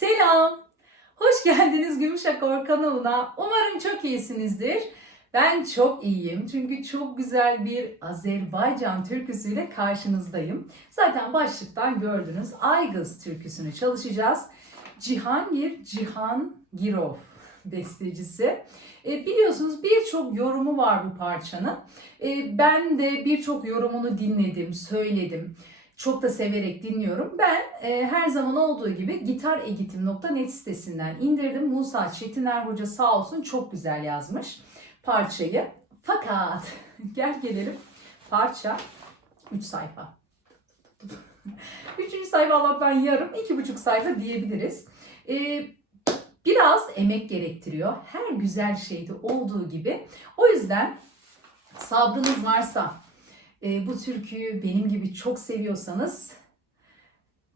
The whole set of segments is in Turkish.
Selam. Hoş geldiniz Gümüş Akor kanalına. Umarım çok iyisinizdir. Ben çok iyiyim çünkü çok güzel bir Azerbaycan türküsüyle karşınızdayım. Zaten başlıktan gördünüz Aygız türküsünü çalışacağız. Cihangir Cihangirov bestecisi. E, biliyorsunuz birçok yorumu var bu parçanın. E, ben de birçok yorumunu dinledim, söyledim. Çok da severek dinliyorum. Ben e, her zaman olduğu gibi gitaregitim.net sitesinden indirdim. Musa Çetiner Hoca sağ olsun çok güzel yazmış parçayı. Fakat gel gelelim parça 3 sayfa. Üçüncü sayfa Allah'tan yarım, iki buçuk sayfa diyebiliriz. Ee, biraz emek gerektiriyor. Her güzel şeyde olduğu gibi. O yüzden sabrınız varsa, e, bu türküyü benim gibi çok seviyorsanız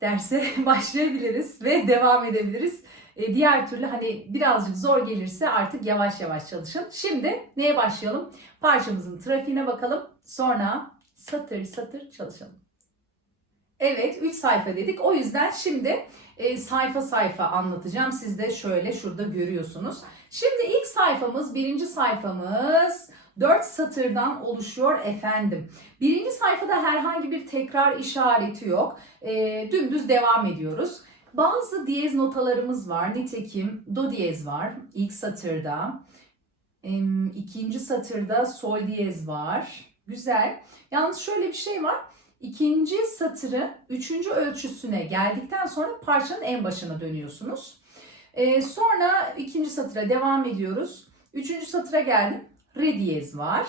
derse başlayabiliriz ve devam edebiliriz. E, diğer türlü hani birazcık zor gelirse artık yavaş yavaş çalışın. Şimdi neye başlayalım? Parçamızın trafiğine bakalım. Sonra satır satır çalışalım. Evet 3 sayfa dedik. O yüzden şimdi e, sayfa sayfa anlatacağım. Siz de şöyle şurada görüyorsunuz. Şimdi ilk sayfamız, birinci sayfamız 4 satırdan oluşuyor efendim. Birinci sayfada herhangi bir tekrar işareti yok. E, dümdüz devam ediyoruz. Bazı diyez notalarımız var. Nitekim do diyez var ilk satırda. E, ikinci satırda sol diyez var. Güzel. Yalnız şöyle bir şey var. İkinci satırı üçüncü ölçüsüne geldikten sonra parçanın en başına dönüyorsunuz. Ee, sonra ikinci satıra devam ediyoruz. Üçüncü satıra geldim. Re diyez var.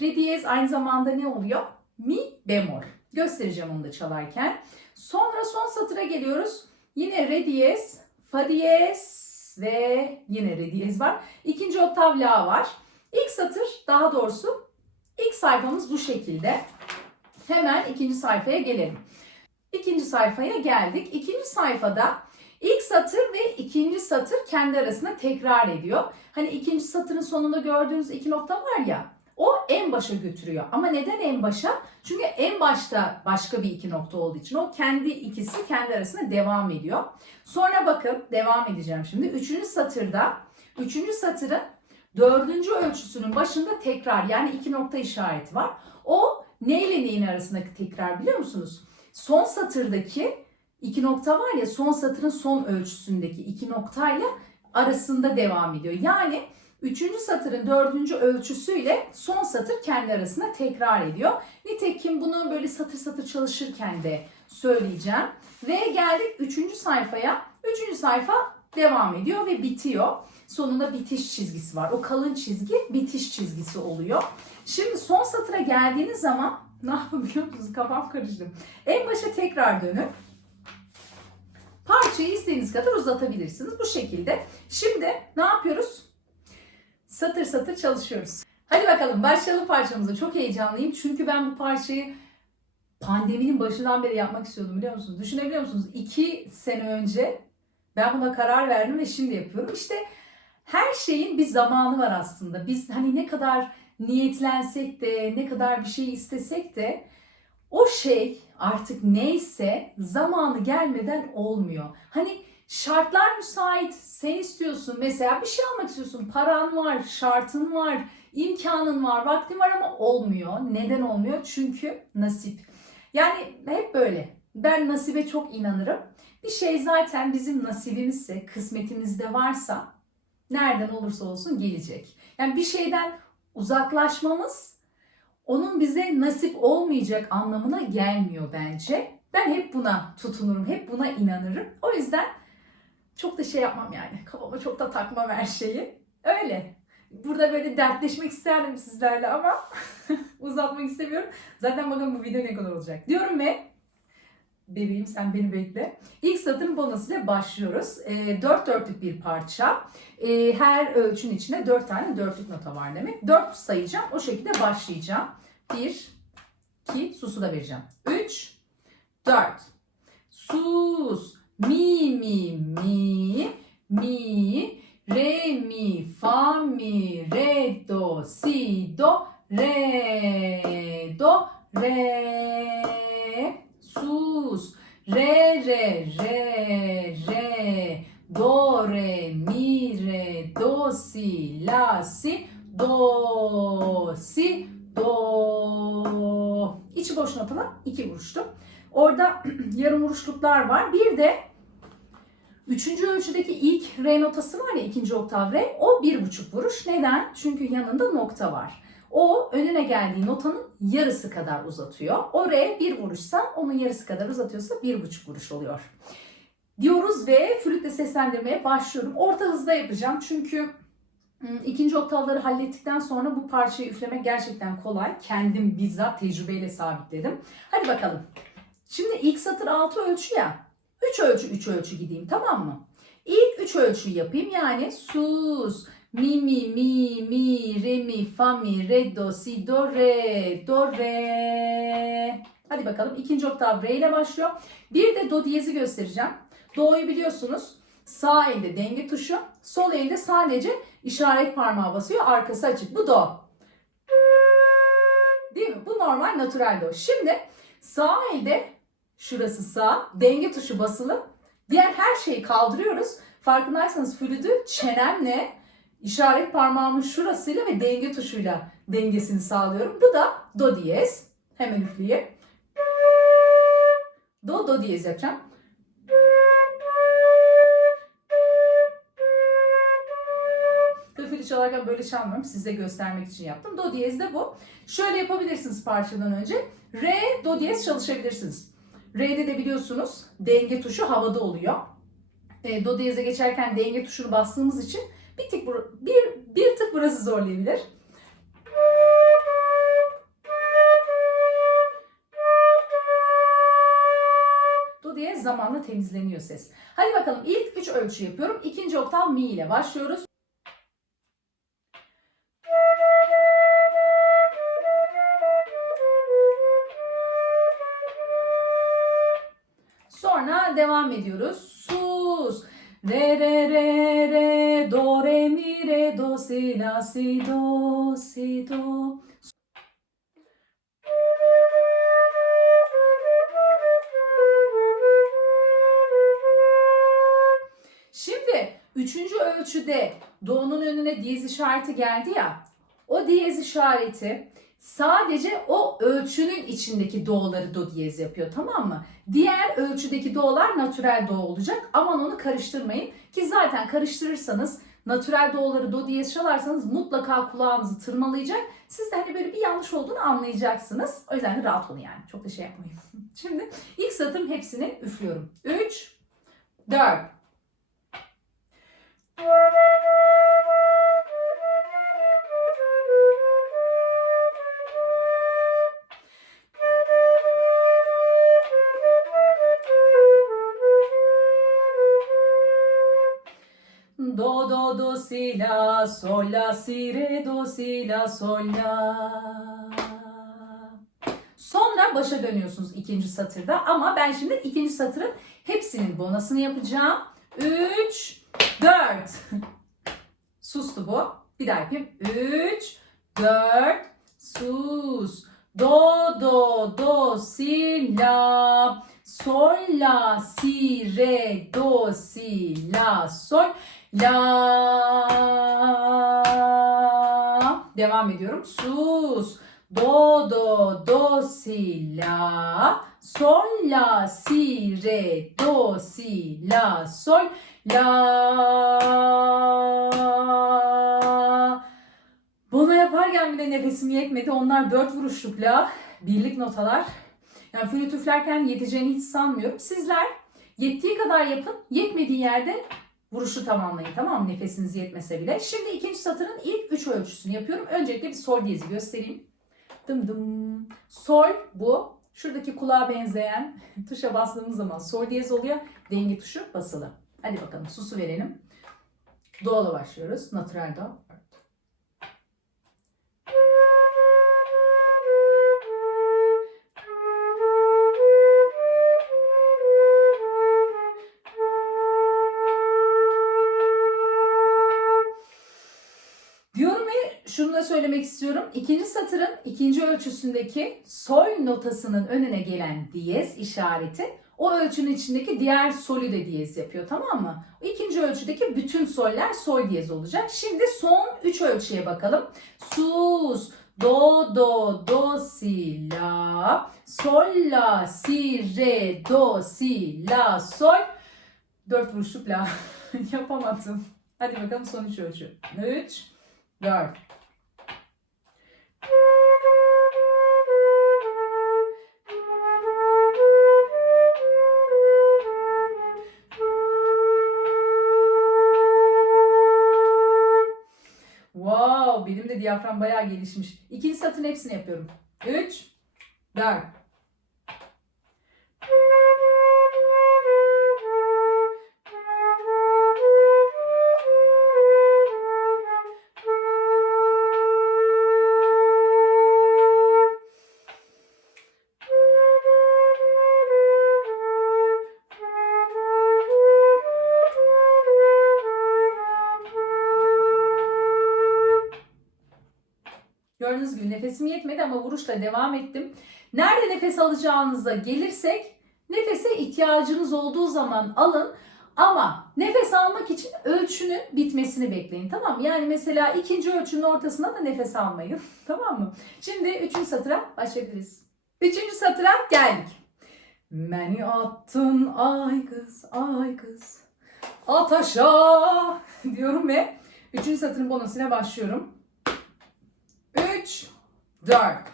Re diyez aynı zamanda ne oluyor? Mi bemol. Göstereceğim onu da çalarken. Sonra son satıra geliyoruz. Yine re diyez, fa diyez ve yine re diyez var. İkinci oktav la var. İlk satır daha doğrusu ilk sayfamız bu şekilde. Hemen ikinci sayfaya gelelim. İkinci sayfaya geldik. İkinci sayfada ilk satır ve ikinci satır kendi arasında tekrar ediyor. Hani ikinci satırın sonunda gördüğünüz iki nokta var ya o en başa götürüyor. Ama neden en başa? Çünkü en başta başka bir iki nokta olduğu için o kendi ikisi kendi arasında devam ediyor. Sonra bakın devam edeceğim şimdi. Üçüncü satırda üçüncü satırın dördüncü ölçüsünün başında tekrar yani iki nokta işareti var. O ne ile neyin arasındaki tekrar biliyor musunuz? Son satırdaki iki nokta var ya son satırın son ölçüsündeki iki noktayla arasında devam ediyor. Yani üçüncü satırın dördüncü ölçüsüyle son satır kendi arasında tekrar ediyor. Nitekim bunu böyle satır satır çalışırken de söyleyeceğim. Ve geldik üçüncü sayfaya. Üçüncü sayfa devam ediyor ve bitiyor. Sonunda bitiş çizgisi var. O kalın çizgi bitiş çizgisi oluyor. Şimdi son satıra geldiğiniz zaman ne yapabiliyor musunuz? Kafam karıştı. En başa tekrar dönüp parçayı istediğiniz kadar uzatabilirsiniz. Bu şekilde. Şimdi ne yapıyoruz? Satır satır çalışıyoruz. Hadi bakalım başlayalım parçamıza. Çok heyecanlıyım. Çünkü ben bu parçayı pandeminin başından beri yapmak istiyordum biliyor musunuz? Düşünebiliyor musunuz? İki sene önce ben buna karar verdim ve şimdi yapıyorum. İşte her şeyin bir zamanı var aslında. Biz hani ne kadar niyetlensek de, ne kadar bir şey istesek de o şey artık neyse zamanı gelmeden olmuyor. Hani şartlar müsait, sen istiyorsun mesela bir şey almak istiyorsun, paran var, şartın var, imkanın var, vaktin var ama olmuyor. Neden olmuyor? Çünkü nasip. Yani hep böyle. Ben nasibe çok inanırım. Bir şey zaten bizim nasibimizse, kısmetimizde varsa nereden olursa olsun gelecek. Yani bir şeyden uzaklaşmamız onun bize nasip olmayacak anlamına gelmiyor bence. Ben hep buna tutunurum, hep buna inanırım. O yüzden çok da şey yapmam yani. Kafama çok da takmam her şeyi. Öyle. Burada böyle dertleşmek isterdim sizlerle ama uzatmak istemiyorum. Zaten bakın bu video ne kadar olacak. Diyorum ve bebeğim sen beni bekle. İlk satırın bonusuyla başlıyoruz. E, dört dörtlük bir parça. E, her ölçünün içinde dört tane dörtlük nota var demek. Dört sayacağım. O şekilde başlayacağım. Bir, iki, susu da vereceğim. Üç, dört. Sus, mi, mi, mi, mi, re, mi, fa, mi, re, do, si, do, re, do, re, sus, re, re, re, re, do, re, mi, re, do, si, la, si, do, si, do. İçi boş notalar iki vuruştu. Orada vuruşluklar var. Bir de üçüncü ölçüdeki ilk re notası var ya ikinci oktav re. O bir buçuk vuruş. Neden? Çünkü yanında nokta var. O önüne geldiği notanın yarısı kadar uzatıyor. O re bir vuruşsa onun yarısı kadar uzatıyorsa bir buçuk vuruş oluyor. Diyoruz ve flütle seslendirmeye başlıyorum. Orta hızda yapacağım çünkü ım, ikinci oktavları hallettikten sonra bu parçayı üflemek gerçekten kolay. Kendim bizzat tecrübeyle sabitledim. Hadi bakalım. Şimdi ilk satır 6 ölçü ya. 3 ölçü 3 ölçü gideyim tamam mı? İlk 3 ölçüyü yapayım yani sus, mi mi mi mi re mi fa mi re do si do re do re. Hadi bakalım ikinci oktav re ile başlıyor. Bir de do diyezi göstereceğim. Do'yu biliyorsunuz. Sağ elde denge tuşu, sol elde sadece işaret parmağı basıyor, arkası açık. Bu do. Değil mi? Bu normal natural do. Şimdi sağ elde şurası sağ, denge tuşu basılı. Diğer her şeyi kaldırıyoruz. Farkındaysanız flütü çenemle, işaret parmağımın şurasıyla ve denge tuşuyla dengesini sağlıyorum. Bu da do diyez. Hemen üfleyeyim. Do, do diyez yapacağım. Flütü çalarken böyle çalmıyorum. Size göstermek için yaptım. Do diyez de bu. Şöyle yapabilirsiniz parçadan önce. Re, do diyez çalışabilirsiniz. Re'de de biliyorsunuz denge tuşu havada oluyor. E, do diyeze geçerken denge tuşunu bastığımız için bir tık bir bir tık burası zorlayabilir. Zamanla temizleniyor ses. Hadi bakalım ilk 3 ölçü yapıyorum. İkinci oktav mi ile başlıyoruz. Devam ediyoruz. Sus. Re re re re do re mi re do si la si do si do. Şimdi üçüncü ölçüde do'nun önüne diyez işareti geldi ya. O diyez işareti sadece o ölçünün içindeki do'ları do diyez yapıyor tamam mı? Diğer ölçüdeki do'lar natürel do olacak. Aman onu karıştırmayın ki zaten karıştırırsanız natürel do'ları do diyez çalarsanız mutlaka kulağınızı tırmalayacak. Siz de hani böyle bir yanlış olduğunu anlayacaksınız. O yüzden de rahat olun yani. Çok da şey yapmayın. Şimdi ilk satırın hepsini üflüyorum. 3, 4, Do do do si la sol la si re do si la sol la. Sonra başa dönüyorsunuz ikinci satırda ama ben şimdi ikinci satırın hepsinin bonasını yapacağım. 3 4 Sustu bu. Bir daha yapayım. 3 4 sus. Do do do si la sol la si re do si la sol la devam ediyorum sus do do do si la sol la si re do si la sol la bunu yaparken bile nefesim yetmedi. Onlar dört vuruşluk la. Birlik notalar. Yani flüt üflerken yeteceğini hiç sanmıyorum. Sizler yettiği kadar yapın. Yetmediği yerde vuruşu tamamlayın tamam mı? Nefesiniz yetmese bile. Şimdi ikinci satırın ilk üç ölçüsünü yapıyorum. Öncelikle bir sol diyezi göstereyim. Dım dım. Sol bu. Şuradaki kulağa benzeyen tuşa bastığımız zaman sol diyez oluyor. Denge tuşu basılı. Hadi bakalım susu verelim. Do'la başlıyoruz. Natural do. Söylemek istiyorum. İkinci satırın ikinci ölçüsündeki sol notasının önüne gelen diyez işareti o ölçünün içindeki diğer solü de diyez yapıyor tamam mı? İkinci ölçüdeki bütün soller sol diyez olacak. Şimdi son 3 ölçüye bakalım. Sus, do, do, do, si, la, sol, la, si, re, do, si, la, sol. Dört vuruşluk la. Yapamadım. Hadi bakalım son 3 ölçü. 3, 4. diyafram bayağı gelişmiş. İkinci satın hepsini yapıyorum. 3, 4. Gördüğünüz gibi nefesim yetmedi ama vuruşla devam ettim. Nerede nefes alacağınıza gelirsek nefese ihtiyacınız olduğu zaman alın. Ama nefes almak için ölçünün bitmesini bekleyin tamam mı? Yani mesela ikinci ölçünün ortasında da nefes almayın tamam mı? Şimdi üçüncü satıra başlayabiliriz. Üçüncü satıra geldik. Beni attın ay kız ay kız ataşa diyorum ve üçüncü satırın bonusuyla başlıyorum. 3, 4.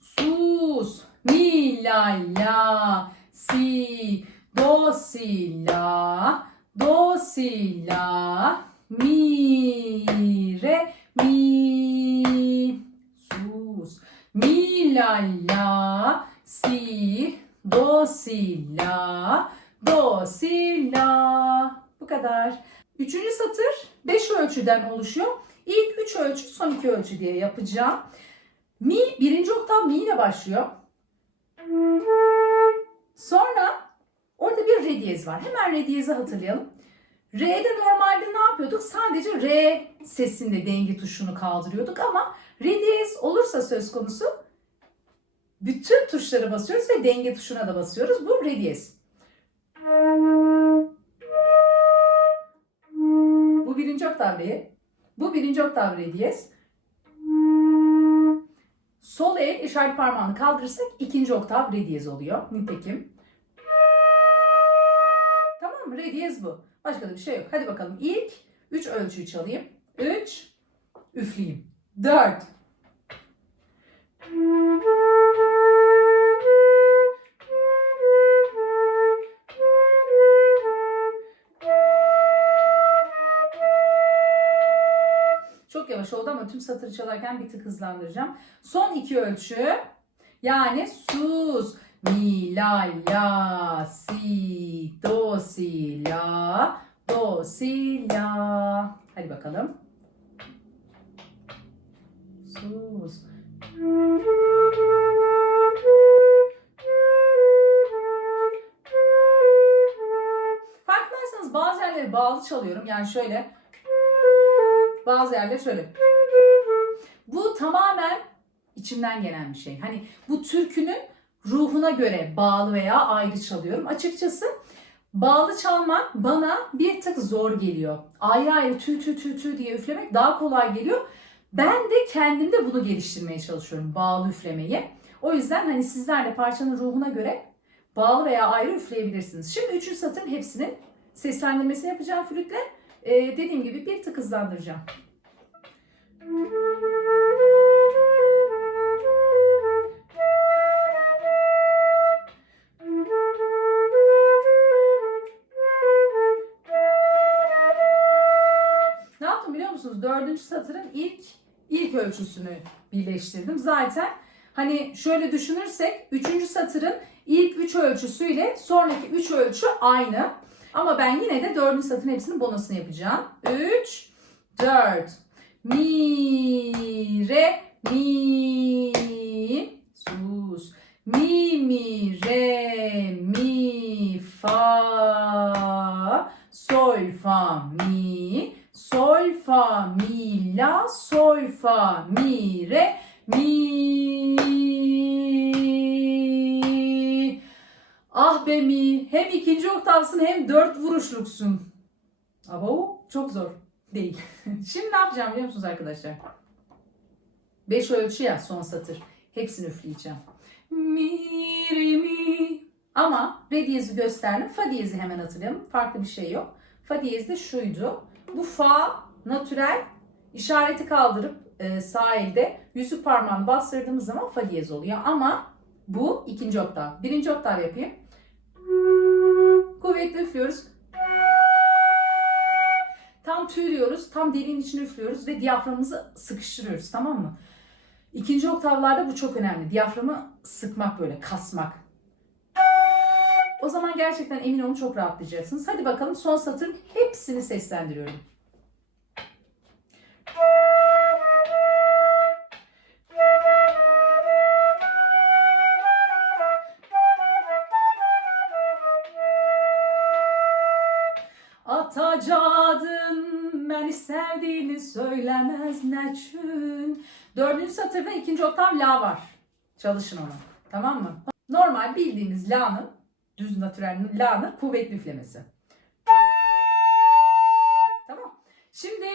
Sus, mi, la, la, si, do, si, la, do, si, la, mi, re, mi. Sus, mi, la, la, si, do, si, la, do, si, la. Bu kadar. Üçüncü satır 5 ölçüden oluşuyor. İlk 3 ölçü son 2 ölçü diye yapacağım. Mi birinci oktav mi ile başlıyor. Sonra orada bir re diyez var. Hemen re diyezi hatırlayalım. Re'de normalde ne yapıyorduk? Sadece re sesinde denge tuşunu kaldırıyorduk ama re diyez olursa söz konusu bütün tuşlara basıyoruz ve denge tuşuna da basıyoruz. Bu re diyez. Bu birinci oktav re. Bu birinci oktav re diyez. Sol el işaret parmağını kaldırırsak ikinci oktav re diyez oluyor. Nitekim. Tamam mı? Re diyez bu. Başka da bir şey yok. Hadi bakalım. İlk 3 ölçüyü çalayım. 3 üfleyeyim. 4 Yavaş oldu ama tüm satırı çalarken bir tık hızlandıracağım. Son iki ölçü. Yani sus, mi, la, la, si, do, si, la, do, si, la. Hadi bakalım. Sus. Farkındaysanız bazı yerleri bağlı çalıyorum. Yani şöyle. Bazı yerleri şöyle. Bu tamamen içimden gelen bir şey. Hani bu türkünün ruhuna göre bağlı veya ayrı çalıyorum. Açıkçası bağlı çalmak bana bir tık zor geliyor. Ayrı ayrı tü tü tü tü diye üflemek daha kolay geliyor. Ben de kendimde bunu geliştirmeye çalışıyorum. Bağlı üflemeyi. O yüzden hani sizler de parçanın ruhuna göre bağlı veya ayrı üfleyebilirsiniz. Şimdi üçüncü satırın hepsinin seslendirmesini yapacağım flütle. Ee, dediğim gibi bir tık hızlandıracağım. Ne yaptım biliyor musunuz? Dördüncü satırın ilk ilk ölçüsünü birleştirdim. Zaten hani şöyle düşünürsek üçüncü satırın ilk üç ölçüsüyle sonraki üç ölçü aynı. Ama ben yine de dördüncü satırın hepsinin bonusunu yapacağım. 3, 4, mi, re, mi, sus, mi, mi, re, mi, fa, sol, fa, mi, sol, fa, mi, la, sol, fa, mi, re, mi. Ah be mi hem ikinci oktavsın hem dört vuruşluksun. Abo çok zor. Değil. Şimdi ne yapacağım biliyor musunuz arkadaşlar? 5 ölçü ya son satır. Hepsini üfleyeceğim. Mi, re, mi. Ama re diyezi gösterdim. Fa diyezi hemen hatırlayalım. Farklı bir şey yok. Fa diyezi de şuydu. Bu fa natürel işareti kaldırıp e, sağ elde yüzük parmağını bastırdığımız zaman fa diyez oluyor. Ama bu ikinci oktav. Birinci oktav yapayım. Kuvvetli üflüyoruz. Tam tüyüyoruz, tam deliğin içine üflüyoruz ve diyaframımızı sıkıştırıyoruz tamam mı? İkinci oktavlarda bu çok önemli. Diyaframı sıkmak böyle, kasmak. O zaman gerçekten emin olun çok rahatlayacaksınız. Hadi bakalım son satırın hepsini seslendiriyorum. Söylemez ne. Dördüncü satırda ikinci oktav la var. Çalışın onu. Tamam mı? Normal bildiğimiz la'nın, düz natürel la'nın kuvvetli üflemesi. Tamam. Şimdi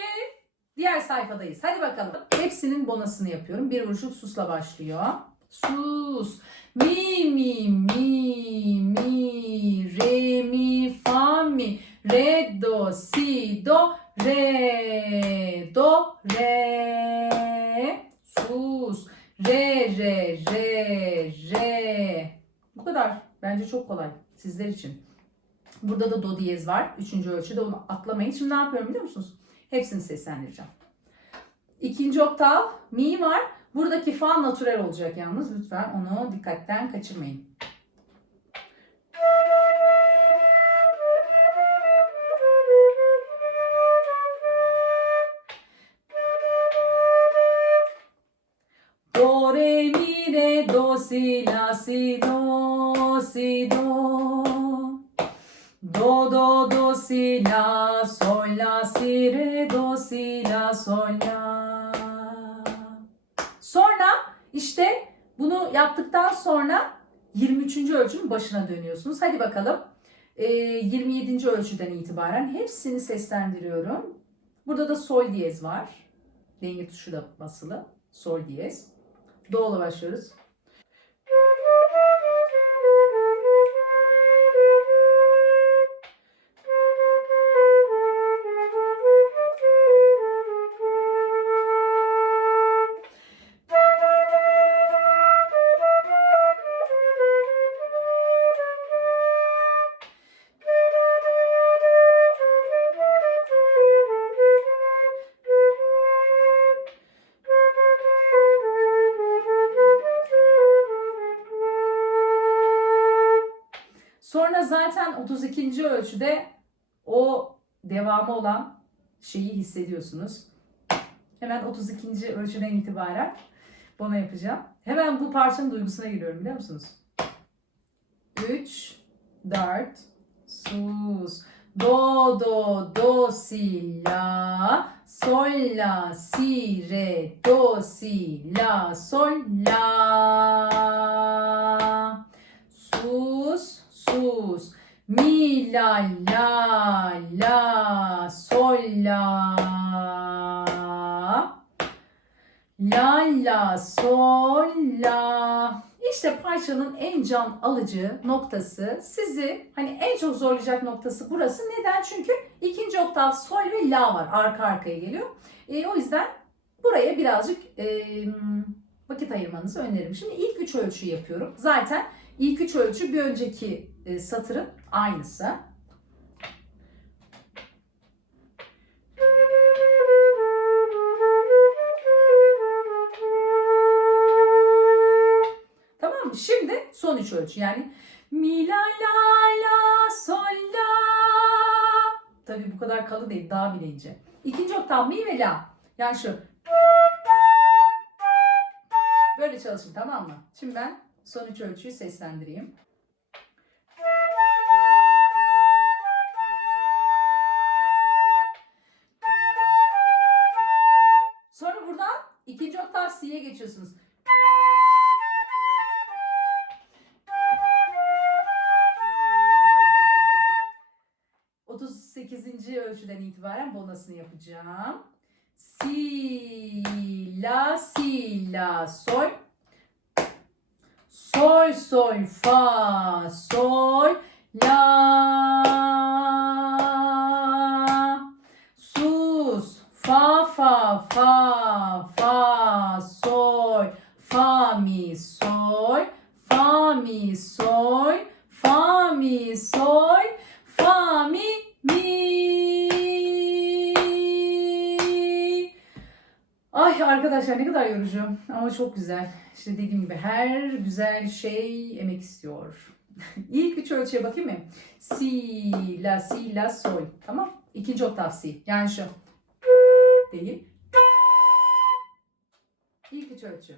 diğer sayfadayız. Hadi bakalım. Hepsinin bonasını yapıyorum. Bir vuruşluk susla başlıyor. Sus. Mi mi mi mi re mi fa mi re do si do re do re sus. Re re re re. Bu kadar. Bence çok kolay sizler için. Burada da do diyez var. Üçüncü ölçüde onu atlamayın. Şimdi ne yapıyorum biliyor musunuz? Hepsini seslendireceğim. İkinci oktav mi var. Buradaki fa natürel olacak yalnız. Lütfen onu dikkatten kaçırmayın si, la, si, do, si, do. Do, do, do, si, la, sol, la, si, re, do, si, la, sol, la. Sonra işte bunu yaptıktan sonra 23. ölçünün başına dönüyorsunuz. Hadi bakalım. Ee, 27. ölçüden itibaren hepsini seslendiriyorum. Burada da sol diyez var. Denge tuşu da basılı. Sol diyez. Do'la başlıyoruz. Sonra zaten 32. ölçüde o devamı olan şeyi hissediyorsunuz. Hemen 32. ölçüden itibaren bunu yapacağım. Hemen bu parçanın duygusuna giriyorum biliyor musunuz? 3, 4, sus. Do, do, do, si, la, sol, la, si, re, do, si, la, sol, la. Sus, sus. Mi, la, la, la, sol, la. La, la, sol, la. İşte parçanın en can alıcı noktası sizi hani en çok zorlayacak noktası burası. Neden? Çünkü ikinci oktav sol ve la var. Arka arkaya geliyor. E, o yüzden buraya birazcık e, vakit ayırmanızı öneririm. Şimdi ilk üç ölçüyü yapıyorum. Zaten ilk üç ölçü bir önceki e, satırın aynısı. Tamam mı? Şimdi son üç ölçü yani mi la la la sol la. Tabii bu kadar kalın değil daha bile ince. İkinci oktav mi ve la. Yani şu. Böyle çalışın tamam mı? Şimdi ben son üç ölçüyü seslendireyim. si'ye geçiyorsunuz. Ölçüden itibaren bonasını yapacağım. Si, la, si, la, sol. Sol, sol, fa, sol. Ay arkadaşlar ne kadar yorucu ama çok güzel. İşte dediğim gibi her güzel şey emek istiyor. İlk üç ölçüye bakayım mı? Si, la, si, la, sol. Tamam. İkinci oktav si. Yani şu. Değil. İlk üç ölçü.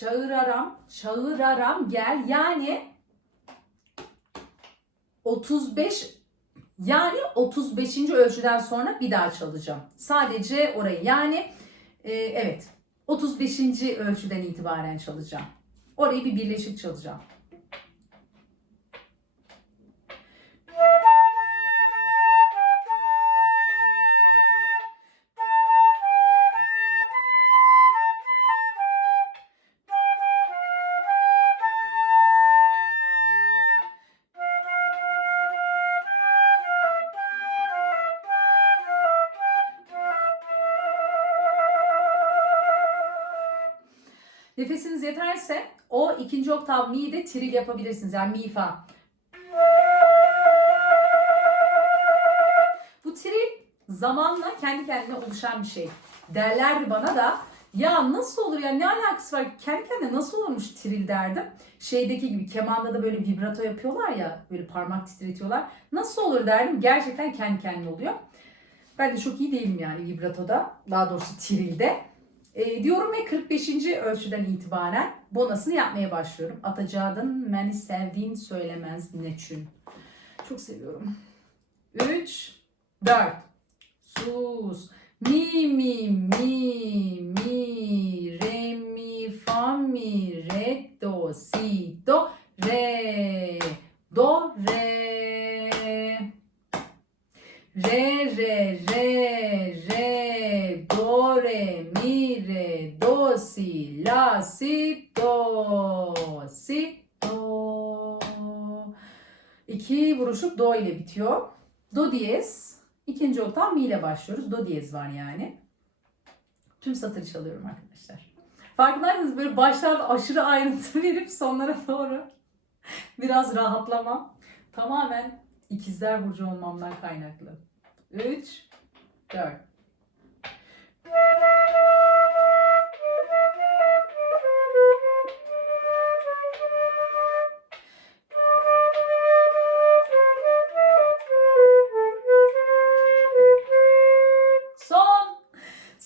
Çağıraram, çağıraram gel. Yani 35 yani 35. ölçüden sonra bir daha çalacağım. Sadece orayı yani e, evet 35. ölçüden itibaren çalacağım. Orayı bir birleşik çalacağım. Yeterse o ikinci oktav mi'yi de tril yapabilirsiniz. Yani mi fa. Bu tril zamanla kendi kendine oluşan bir şey. Derlerdi bana da ya nasıl olur ya ne alakası var kendi kendine nasıl olmuş tril derdim. Şeydeki gibi kemanda da böyle vibrato yapıyorlar ya böyle parmak titretiyorlar. Nasıl olur derdim gerçekten kendi kendine oluyor. Ben de çok iyi değilim yani vibratoda daha doğrusu trilde. E, diyorum ve 45. ölçüden itibaren bonasını yapmaya başlıyorum. Atacağın beni sevdiğin söylemez neçün. Çok seviyorum. 3, 4. Sus. Mi, mi, mi, mi, re, mi, fa, mi, re, do, si, do, re, do, re. Re, re, re, re, do, re, mi, re, do, si, la, si, do, si, do. İki vuruşluk do ile bitiyor. Do diyez. İkinci oktav mi ile başlıyoruz. Do diyez var yani. Tüm satırı çalıyorum arkadaşlar. Farkındaysanız böyle başlarda aşırı ayrıntı verip sonlara doğru biraz rahatlama. Tamamen ikizler burcu olmamdan kaynaklı. 3, 4.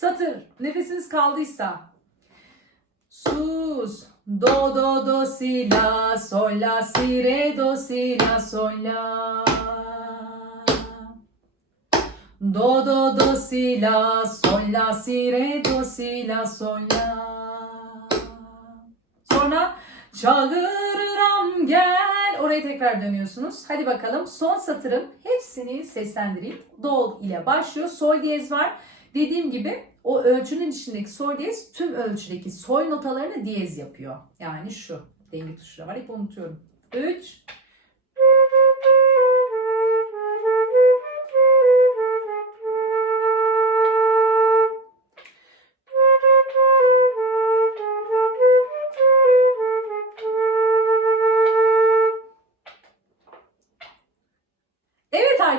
satır. Nefesiniz kaldıysa. Sus. Do do do si la sol la si re do si la sol la. Do do do si la sol la si re do si la sol la. Sonra çağırıram gel. Oraya tekrar dönüyorsunuz. Hadi bakalım son satırın hepsini seslendireyim. Do ile başlıyor. Sol diyez var. Dediğim gibi o ölçünün içindeki sol diyez tüm ölçüdeki sol notalarını diyez yapıyor. Yani şu denge tuşları var. Hep unutuyorum. 3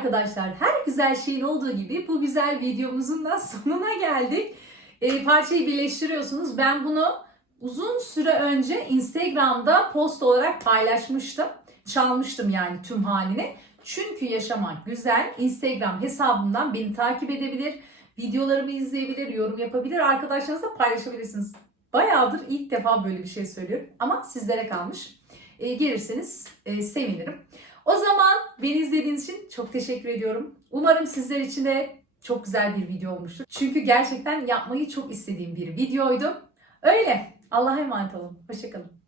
arkadaşlar her güzel şeyin olduğu gibi bu güzel videomuzun da sonuna geldik. E, parçayı birleştiriyorsunuz. Ben bunu uzun süre önce Instagram'da post olarak paylaşmıştım. Çalmıştım yani tüm halini. Çünkü yaşamak güzel. Instagram hesabımdan beni takip edebilir. Videolarımı izleyebilir, yorum yapabilir. Arkadaşlarınızla paylaşabilirsiniz. Bayağıdır ilk defa böyle bir şey söylüyorum. Ama sizlere kalmış. e, gelirseniz e, sevinirim. O zaman beni izlediğiniz için çok teşekkür ediyorum. Umarım sizler için de çok güzel bir video olmuştur. Çünkü gerçekten yapmayı çok istediğim bir videoydu. Öyle. Allah'a emanet olun. Hoşçakalın.